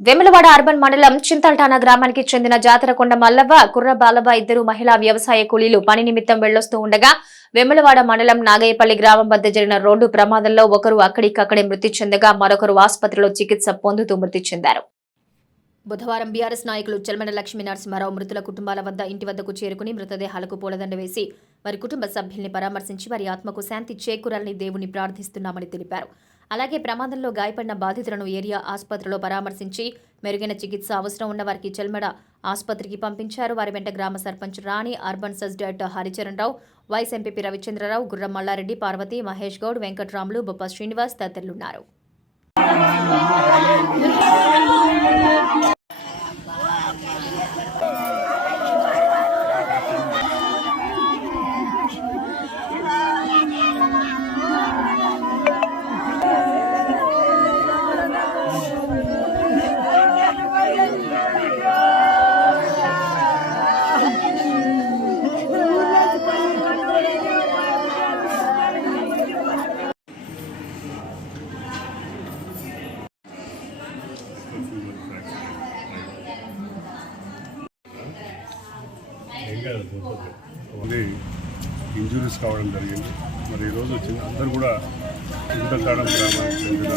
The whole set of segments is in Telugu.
వేములవాడ అర్బన్ మండలం చింతల్టానా గ్రామానికి చెందిన జాతరకొండ మల్లవ్వ కుర్ర బాలవ్వ ఇద్దరు మహిళా వ్యవసాయ కూలీలు పని నిమిత్తం వెళ్లొస్తూ ఉండగా వేములవాడ మండలం నాగయ్యపల్లి గ్రామం వద్ద జరిగిన రోడ్డు ప్రమాదంలో ఒకరు అక్కడికక్కడే మృతి చెందగా మరొకరు ఆసుపత్రిలో చికిత్స పొందుతూ మృతి చెందారు. బుధవారం బీఆర్ఎస్ నాయకులు చెల్మడ లక్ష్మీ నరసింహారావు మృతుల కుటుంబాల వద్ద ఇంటి వద్దకు చేరుకుని మృతదేహాలకు పూలదండ వేసి వారి కుటుంబ సభ్యుల్ని పరామర్శించి వారి ఆత్మకు శాంతి చేకూరాలని దేవుని ప్రార్థిస్తున్నామని తెలిపారు. అలాగే ప్రమాదంలో గాయపడిన బాధితులను ఏరియా ఆసుపత్రిలో పరామర్శించి మెరుగైన చికిత్స అవసరం ఉన్న వారికి చెల్మడ ఆసుపత్రికి పంపించారు. వారి వెంట గ్రామ సర్పంచ్ రాణి, అర్బన్ సస్ డైరెక్టర్ హరిచరణ్ రావు, వైస్ ఎంపీపీ రవిచంద్రరావు, గుర్రం మల్లారెడ్డి, పార్వతి, మహేష్ గౌడ్, వెంకట్రాములు, బొప్ప శ్రీనివాస్ తదితరులున్నారు. ఇంజురీస్ కావడం జరిగింది. మరి ఈరోజు వచ్చింది అందరూ కూడా చింతల్టానా గ్రామానికి చెందిన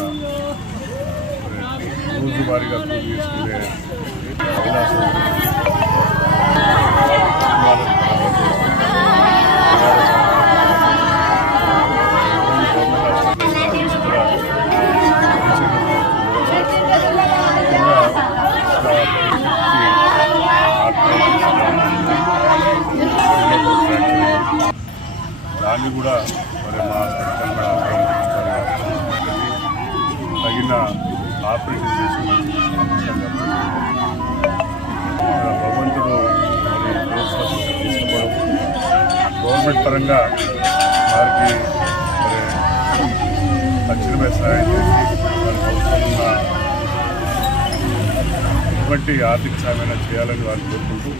రోజువారీగా కూలి తీసుకునే దాన్ని కూడా మరి మా తగిన ఆపరేషన్ చేసి భగవంతుడు మరి ప్రోత్సాహం తీసుకోవడం గవర్నమెంట్ పరంగా వారికి మరి తక్షణమే సహాయం చేసి వారికి అవసరమైన ఎటువంటి ఆర్థిక సహాయమైనా చేయాలని వారిని కోరుకుంటూ